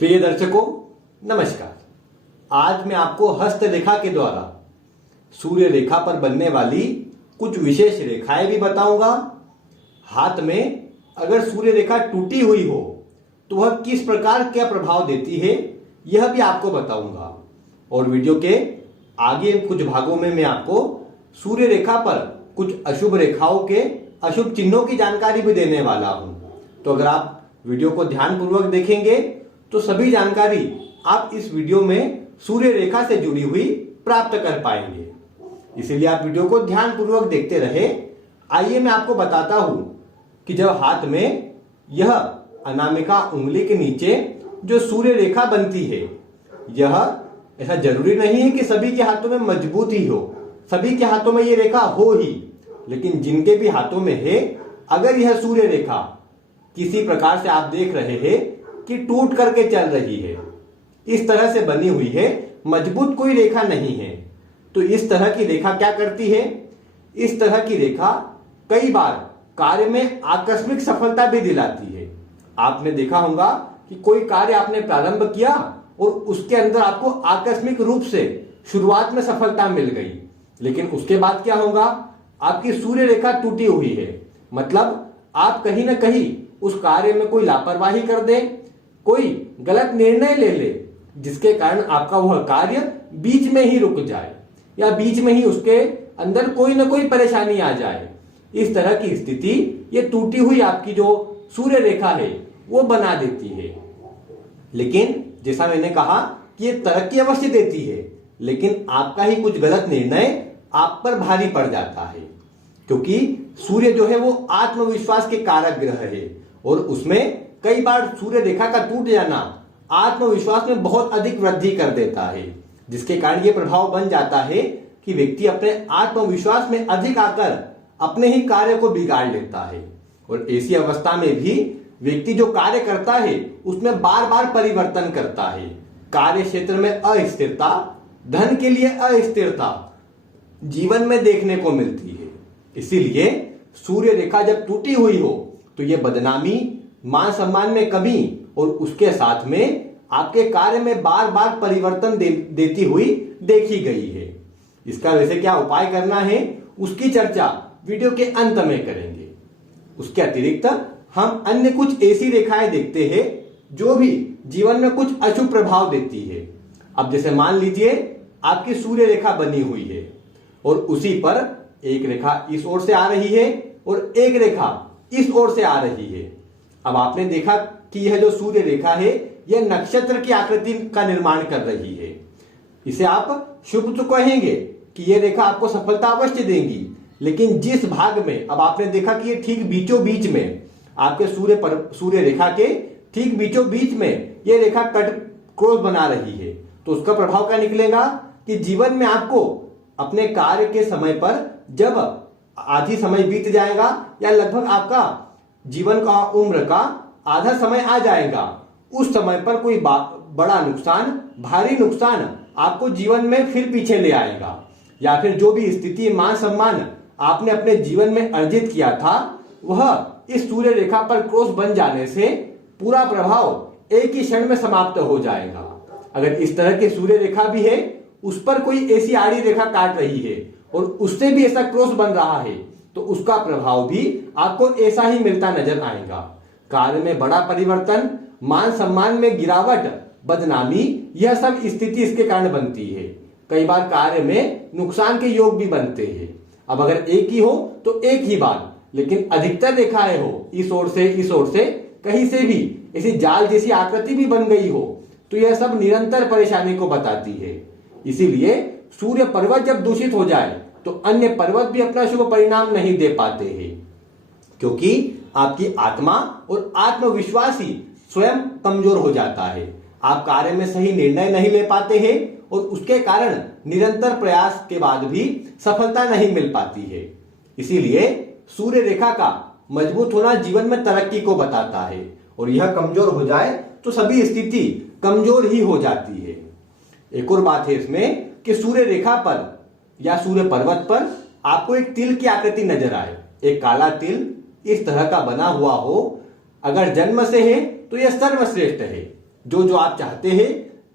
प्रिय दर्शकों, नमस्कार। आज मैं आपको हस्तरेखा के द्वारा सूर्य रेखा पर बनने वाली कुछ विशेष रेखाएं भी बताऊंगा। हाथ में अगर सूर्य रेखा टूटी हुई हो तो वह किस प्रकार क्या प्रभाव देती है, यह भी आपको बताऊंगा। और वीडियो के आगे कुछ भागों में मैं आपको सूर्य रेखा पर कुछ अशुभ रेखाओं के अशुभ चिन्हों की जानकारी भी देने वाला हूं। तो अगर आप वीडियो को ध्यानपूर्वक देखेंगे तो सभी जानकारी आप इस वीडियो में सूर्य रेखा से जुड़ी हुई प्राप्त कर पाएंगे। इसीलिए आप वीडियो को ध्यानपूर्वक देखते रहे। आइए मैं आपको बताता हूं कि जब हाथ में यह अनामिका उंगली के नीचे जो सूर्य रेखा बनती है, यह ऐसा जरूरी नहीं है कि सभी के हाथों में मजबूत ही हो, सभी के हाथों में यह रेखा हो ही, लेकिन जिनके भी हाथों में है, अगर यह सूर्य रेखा किसी प्रकार से आप देख रहे हैं कि टूट करके चल रही है, इस तरह से बनी हुई है, मजबूत कोई रेखा नहीं है, तो इस तरह की रेखा क्या करती है? इस तरह की रेखा कई बार कार्य में आकस्मिक सफलता भी दिलाती है। आपने देखा होगा कि कोई कार्य आपने प्रारंभ किया और उसके अंदर आपको आकस्मिक रूप से शुरुआत में सफलता मिल गई, लेकिन उसके बाद क्या होगा? आपकी सूर्य रेखा टूटी हुई है, मतलब आप कहीं ना कहीं उस कार्य में कोई लापरवाही कर दे, कोई गलत निर्णय ले ले, जिसके कारण आपका वह कार्य बीच में ही रुक जाए या बीच में ही उसके अंदर कोई ना कोई परेशानी आ जाए। इस तरह की स्थिति ये टूटी हुई आपकी जो सूर्य रेखा है वो बना देती है। लेकिन जैसा मैंने कहा कि ये तरक्की अवश्य देती है, लेकिन आपका ही कुछ गलत निर्णय आप पर भारी पड़ जाता है, क्योंकि सूर्य जो है वो आत्मविश्वास के कारक ग्रह है और उसमें कई बार सूर्य रेखा का टूट जाना आत्मविश्वास में बहुत अधिक वृद्धि कर देता है, जिसके कारण ये प्रभाव बन जाता है कि व्यक्ति अपने आत्मविश्वास में अधिक आकर अपने ही कार्य को बिगाड़ लेता है। और ऐसी अवस्था में भी व्यक्ति जो कार्य करता है उसमें बार बार परिवर्तन करता है। कार्य क्षेत्र में अस्थिरता, धन के लिए अस्थिरता जीवन में देखने को मिलती है। इसीलिए सूर्य रेखा जब टूटी हुई हो तो यह बदनामी, मान सम्मान में कमी और उसके साथ में आपके कार्य में बार बार परिवर्तन देती हुई देखी गई है। इसका वैसे क्या उपाय करना है उसकी चर्चा वीडियो के अंत में करेंगे। उसके अतिरिक्त हम अन्य कुछ ऐसी रेखाएं देखते हैं जो भी जीवन में कुछ अशुभ प्रभाव देती है। अब जैसे मान लीजिए आपकी सूर्य रेखा बनी हुई है और उसी पर एक रेखा इस ओर से आ रही है और एक रेखा इस ओर से आ रही है। अब आपने देखा कि यह जो सूर्य रेखा है यह नक्षत्र की आकृति का निर्माण कर रही है। इसे आप शुभ तो कहेंगे कि यह रेखा आपको सफलता अवश्य देगी, लेकिन जिस भाग में अब आपने देखा कि यह ठीक बीचों बीच में आपके सूर्य रेखा के ठीक बीचों बीच में यह रेखा कट क्रॉस बना रही है, तो उसका प्रभाव क्या निकलेगा कि जीवन में आपको अपने कार्य के समय पर जब आधी समय बीत जाएगा या लगभग आपका जीवन का उम्र का आधा समय आ जाएगा, उस समय पर कोई बड़ा नुकसान, भारी नुकसान आपको जीवन में फिर पीछे ले आएगा, या फिर जो भी स्थिति, मान सम्मान आपने अपने जीवन में अर्जित किया था वह इस सूर्य रेखा पर क्रॉस बन जाने से पूरा प्रभाव एक ही क्षण में समाप्त हो जाएगा। अगर इस तरह की सूर्य रेखा भी है, उस पर कोई ऐसी आड़ी रेखा काट रही है और उससे भी ऐसा क्रॉस बन रहा है, तो उसका प्रभाव भी आपको ऐसा ही मिलता नजर आएगा। कार्य में बड़ा परिवर्तन, मान सम्मान में गिरावट, बदनामी, यह सब स्थिति इसके कारण बनती है। कई बार कार्य में नुकसान के योग भी बनते हैं। अब अगर एक ही हो तो एक ही बात, लेकिन अधिकतर रेखाएं हो इस ओर से कहीं से भी ऐसी जाल जैसी आकृति भी बन गई हो, तो यह सब निरंतर परेशानी को बताती है। इसीलिए सूर्य पर्वत जब दूषित हो जाए तो अन्य पर्वत भी अपना शुभ परिणाम नहीं दे पाते हैं, क्योंकि आपकी आत्मा और आत्मविश्वास ही स्वयं कमजोर हो जाता है। आप कार्य में सही निर्णय नहीं ले पाते हैं और उसके कारण निरंतर प्रयास के बाद भी सफलता नहीं मिल पाती है। इसीलिए सूर्य रेखा का मजबूत होना जीवन में तरक्की को बताता है, और यह कमजोर हो जाए तो सभी स्थिति कमजोर ही हो जाती है। एक और बात है इसमें कि सूर्य रेखा पर या सूर्य पर्वत पर आपको एक तिल की आकृति नजर आए, एक काला तिल इस तरह का बना हुआ हो, अगर जन्म से है तो यह सर्वश्रेष्ठ है, जो जो आप चाहते हैं,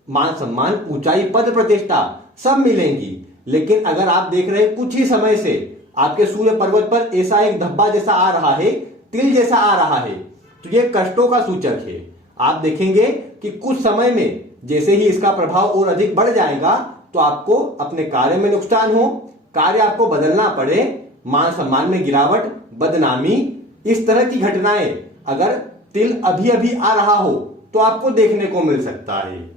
मान सम्मान, ऊंचाई, पद प्रतिष्ठा सब मिलेंगी। लेकिन अगर आप देख रहे हैं कुछ ही समय से आपके सूर्य पर्वत पर ऐसा एक धब्बा जैसा आ रहा है, तिल जैसा आ रहा है, तो ये कष्टों का सूचक है। आप देखेंगे कि कुछ समय में जैसे ही इसका प्रभाव और अधिक बढ़ जाएगा तो आपको अपने कार्य में नुकसान हो, कार्य आपको बदलना पड़े, मान सम्मान में गिरावट, बदनामी, इस तरह की घटनाएं अगर तिल अभी अभी आ रहा हो तो आपको देखने को मिल सकता है।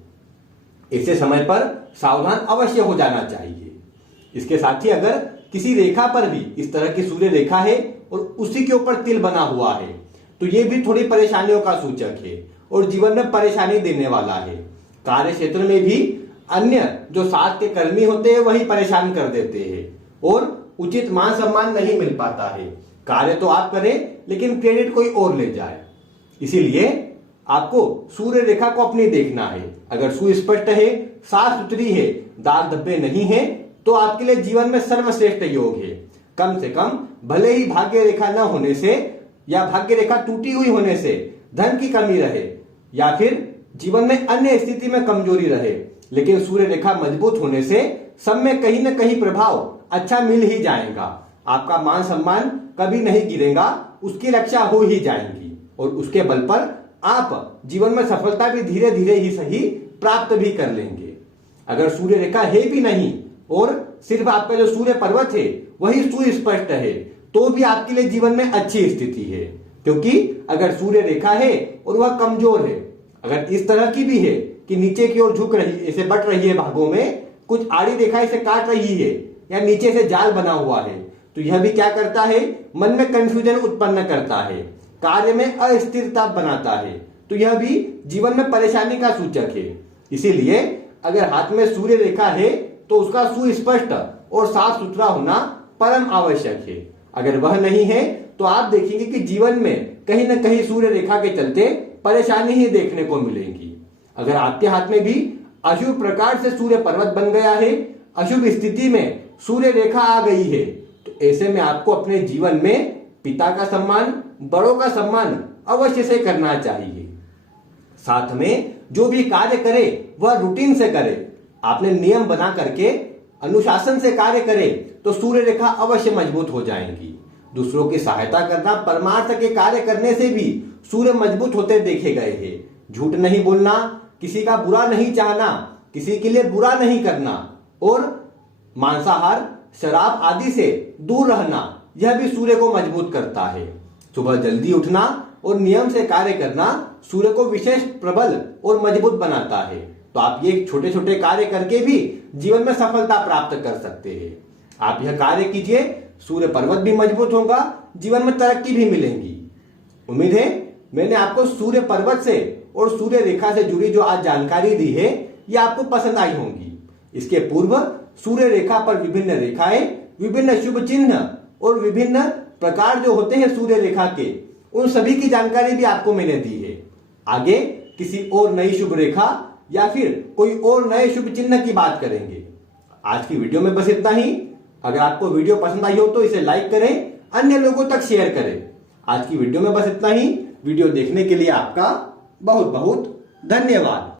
ऐसे समय पर सावधान अवश्य हो जाना चाहिए। इसके साथ ही अगर किसी रेखा पर भी इस तरह की सूर्य रेखा है और उसी के ऊपर तिल बना हुआ है तो ये भी थोड़ी परेशानियों का सूचक है और जीवन में परेशानी देने वाला है। कार्य क्षेत्र में भी अन्य जो साथ के कर्मी होते हैं वही परेशान कर देते हैं और उचित मान सम्मान नहीं मिल पाता है। कार्य तो आप करें लेकिन क्रेडिट कोई और ले जाए। इसीलिए आपको सूर्य रेखा को अपनी देखना है। अगर सुस्पष्ट है, साफ सुथरी है, दाग धब्बे नहीं है तो आपके लिए जीवन में सर्वश्रेष्ठ योग है। कम से कम भले ही भाग्य रेखा न होने से या भाग्य रेखा टूटी हुई होने से धन की कमी रहे या फिर जीवन में अन्य स्थिति में कमजोरी रहे, लेकिन सूर्य रेखा मजबूत होने से सब में कहीं ना कहीं प्रभाव अच्छा मिल ही जाएगा। आपका मान सम्मान कभी नहीं गिरेगा, उसकी रक्षा हो ही जाएगी और उसके बल पर आप जीवन में सफलता भी धीरे धीरे ही सही प्राप्त भी कर लेंगे। अगर सूर्य रेखा है भी नहीं और सिर्फ आपका जो सूर्य पर्वत है वही सुस्पष्ट है तो भी आपके लिए जीवन में अच्छी स्थिति है, क्योंकि अगर सूर्य रेखा है और वह कमजोर है, अगर इस तरह की भी है कि नीचे की ओर झुक रही, ऐसे बट रही है भागों में, कुछ आड़ी रेखा इसे काट रही है या नीचे से जाल बना हुआ है, तो यह भी क्या करता है, मन में कंफ्यूजन उत्पन्न करता है, कार्य में अस्थिरता बनाता है, तो यह भी जीवन में परेशानी का सूचक है। इसीलिए अगर हाथ में सूर्य रेखा है तो उसका सुस्पष्ट और साफ सुथरा होना परम आवश्यक है। अगर वह नहीं है तो आप देखेंगे कि जीवन में कहीं ना कहीं सूर्य रेखा के चलते परेशानी ही देखने को मिलेगी। अगर आपके हाथ में भी अशुभ प्रकार से सूर्य पर्वत बन गया है, अशुभ स्थिति में सूर्य रेखा आ गई है, तो ऐसे में आपको अपने जीवन में पिता का सम्मान, बड़ों का सम्मान अवश्य से करना चाहिए। साथ में जो भी कार्य करे वह रूटीन से करे, आपने नियम बना करके अनुशासन से कार्य करे तो सूर्य रेखा अवश्य मजबूत हो जाएंगी। दूसरों की सहायता करना, परमार्थ के कार्य करने से भी सूर्य मजबूत होते देखे गए हैं। झूठ नहीं बोलना, किसी का बुरा नहीं चाहना, किसी के लिए बुरा नहीं करना और मांसाहार, शराब आदि से दूर रहना, यह भी सूर्य को मजबूत करता है। सुबह जल्दी उठना और नियम से कार्य करना सूर्य को विशेष प्रबल और मजबूत बनाता है। तो आप ये छोटे छोटे कार्य करके भी जीवन में सफलता प्राप्त कर सकते हैं। आप यह कार्य कीजिए, सूर्य पर्वत भी मजबूत होगा, जीवन में तरक्की भी मिलेगी। उम्मीद है मैंने आपको सूर्य पर्वत से और सूर्य रेखा से जुड़ी जो आज जानकारी दी है ये आपको पसंद आई होंगी। इसके पूर्व सूर्य रेखा पर विभिन्न रेखाएं, विभिन्न शुभ चिन्ह और विभिन्न प्रकार जो होते हैं सूर्य रेखा के, उन सभी की जानकारी भी आपको मैंने दी है। आगे किसी और नई शुभ रेखा या फिर कोई और नए शुभ चिन्ह की बात करेंगे। आज की वीडियो में बस इतना ही। अगर आपको वीडियो पसंद आई हो तो इसे लाइक करें, अन्य लोगों तक शेयर करें। आज की वीडियो में बस इतना ही। वीडियो देखने के लिए आपका बहुत बहुत धन्यवाद।